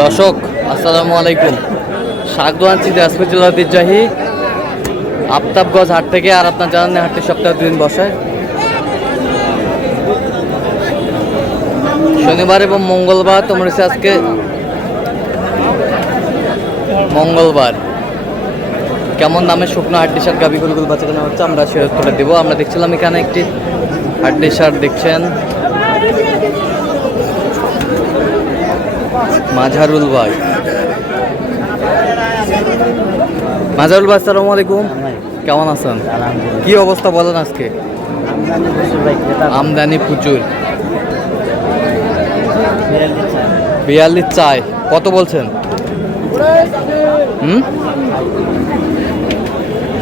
দর্শক আসসালামু আলাইকুম, স্বাগত আনছি দিনাজপুর জেলার ঐতিহ্যবাহী আফতাবগঞ্জ হাট থেকে। আর আপনার জানেন হাটটি সপ্তাহে 2 দিন বসে, শনিবার এবং মঙ্গলবার। তোমরা আজকে মঙ্গলবার কেমন দামে শুকনো হাড্ডি সার গাভী গরুগুলো বাচ্চা কেনা হচ্ছে আমরা শেয়ার করে দেবো। আমরা দেখছিলাম এখানে একটি হাড্ডি সার দেখছেন, মাঝারুল ভাই। মাঝারুল ভাই আসসালামু আলাইকুম, কেমন আছেন? কি অবস্থা বলেন আজকে? আমদানি প্রচুর, 42 চাই। কত বলছেন?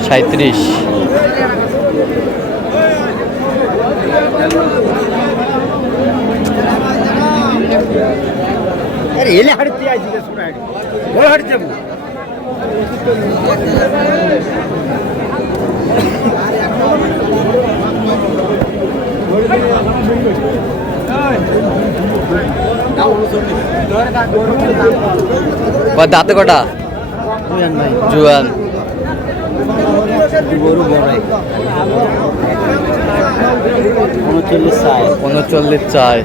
37। দাঁতে কটা? জুয়ান। 39 চাই।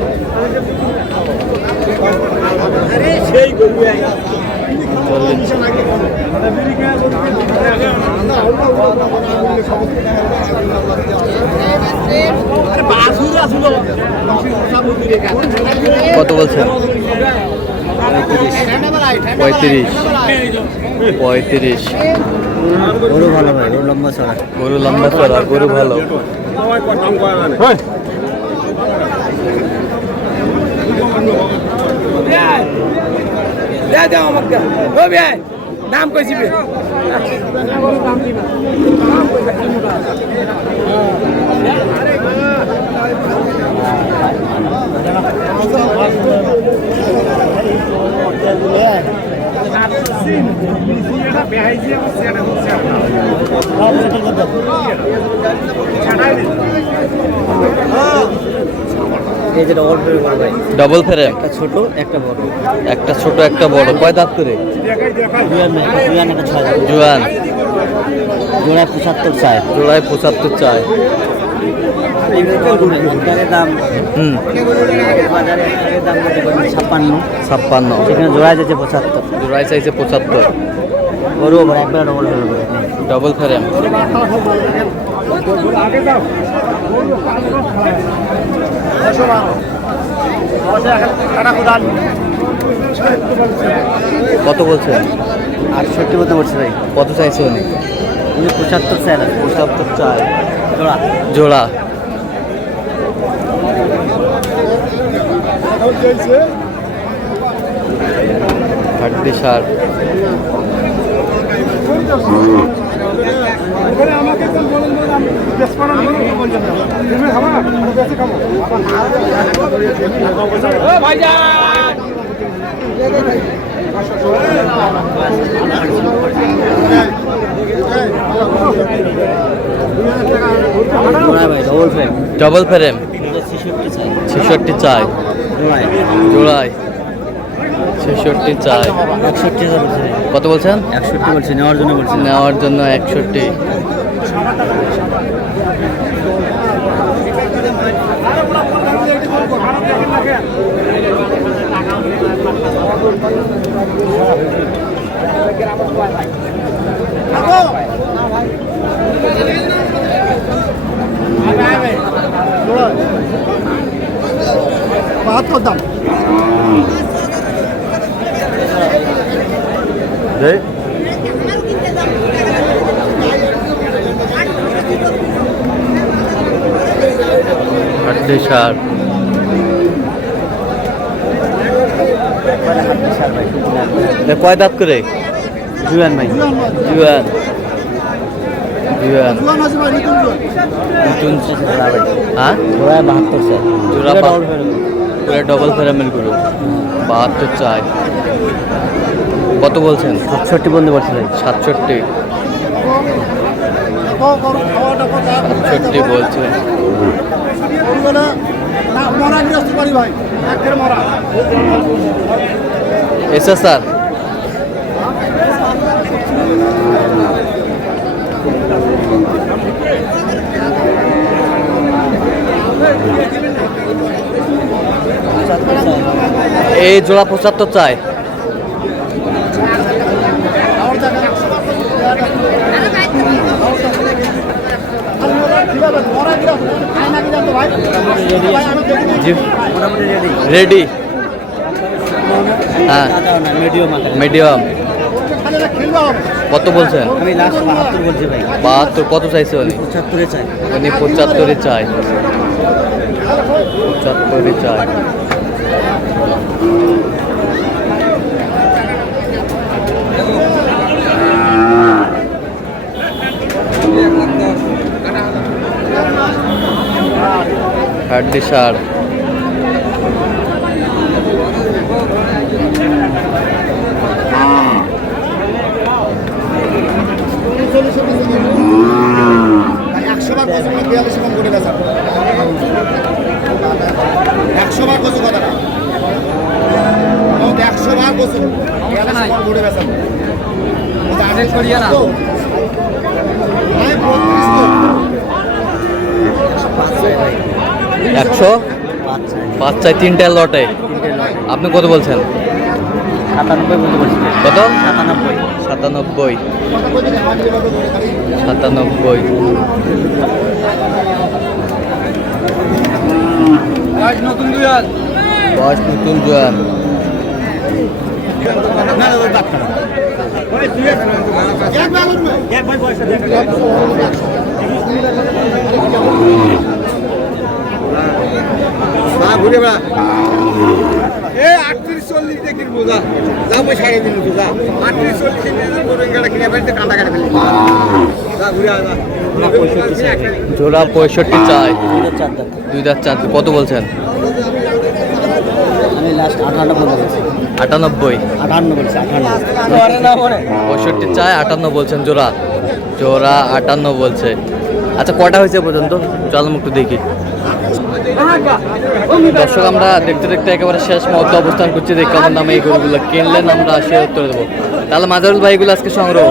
কত বলছেন? 35। গরু ভালো ভাই, গরু লম্বা চড়া, গরু ভালো। দাম কইছি ডবল ফ্রেম, একটা ছোট একটা বড়। একটা ছোট একটা বড়। কয় দাঁত করে? জুয়ান। জোড়ায় 75 চায়। জোড়ায় 75 চায়। দাম বাজারে দাম 56। সেখানে জোড়ায় যাচ্ছে 75। জোড়ায় চাইছে 75। গরু একবার ডবল ফ্রেম। কত বলছেন? 68 মতো বলছে ভাই। কত চাইছে উনি? 75 চায়। 75 চায়। জোড়া জোড়া। হাড্ডি সার। Double frame. 66 চাই। জোড়ায় 66 চাই। 61 বলছে। কত বলছেন? 61 বলছে। নেওয়ার জন্য বলছে। নেওয়ার জন্য 61। দাম হাড্ডি সার। কয় দাঁত করে? জুয়ান ভাই। জুয়ান। জুয়ান। হ্যাঁ, জোড়ায় 72 চায়। জোড়া পুরো ডবল ফ্রেমের গরু। 72 চাই। কত বলছেন? 67 বন্ধু বলছে ভাই। 67। 65 বলছে। এসে স্যার এই জোড়া 75 চাই। রেডি হ্যাঁ মিডিয়াম কত বলছেন? আমি লাস্ট 72 বলছি ভাই। 72 কত চাইছে উনি? 75 চাই। উনি 75 চাই। 75 চাই। হাড্ডি সার একশো পাঁচ চাই 3টা লটে। আপনি কত বলছেন? 97 বলতে বলছি। কত? 97। 97 বয়স নতুন জোয়ান। ঘুরে বেড়া 38-40 দেখির বোঝা যা মই সাড়ে দিন বোঝা 38-40 কিনে ফেলতে কাঁটা কাটা ফেলি যা ঘুরে আয় জোড়া 65 চাই। 2 কত বলছেন? আমি লাস্ট 98 বলছি। 98 58 বলছি। 65 চাই 58 বলছেন জোড়া। জোড়া 58 বলছে। আচ্ছা কটা হয়েছে পর্যন্ত? চলো একটু দেখি। দর্শক আমরা দেখতে দেখতে একেবারে শেষ মুহূর্তে অবস্থান করছি। দেখি কেমন দামে এই গরুগুলো কিনলেন আমরা সে উত্তর দেবো। তাহলে মাজারুল ভাইগুলো আজকে সংগ্রহ।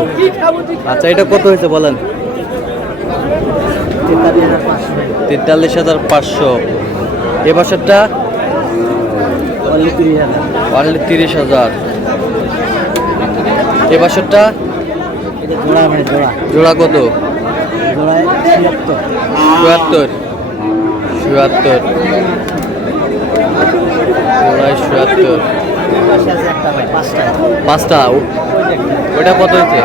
আচ্ছা এটা কত হয়েছে বলেন? 43,500। এ বছরটা অনলি 30,000। এ বছরটা জোড়া কত? 77। 77 পাঁচটা। ওটা কত হয়েছে?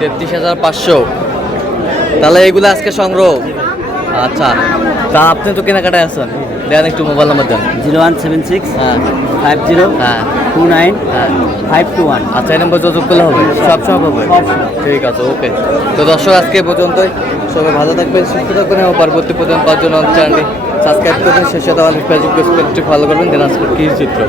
33,500। তাহলে এইগুলো আজকে সংগ্রহ। আচ্ছা তা আপনি তো কেনাকাটায় আছেন, দেন একটু মোবাইল নাম্বার দেন। 0176 হ্যাঁ 50 হ্যাঁ 29 হ্যাঁ 521। আচ্ছা এই নম্বর যোগাযোগ করলে হবে? সব হবে। ঠিক আছে ওকে। তো দর্শক আজকে এই পর্যন্তই। সবাই ভালো থাকবেন, সুস্থ থাকবেন এবং পরবর্তী পর্যন্ত পাওয়ার জন্য চ্যানেলটি সাবস্ক্রাইব করবেন। শেষে আমাদের ফেসবুক পেজটি ফলো করবেন। দিনাজপুর কৃষি চিত্র।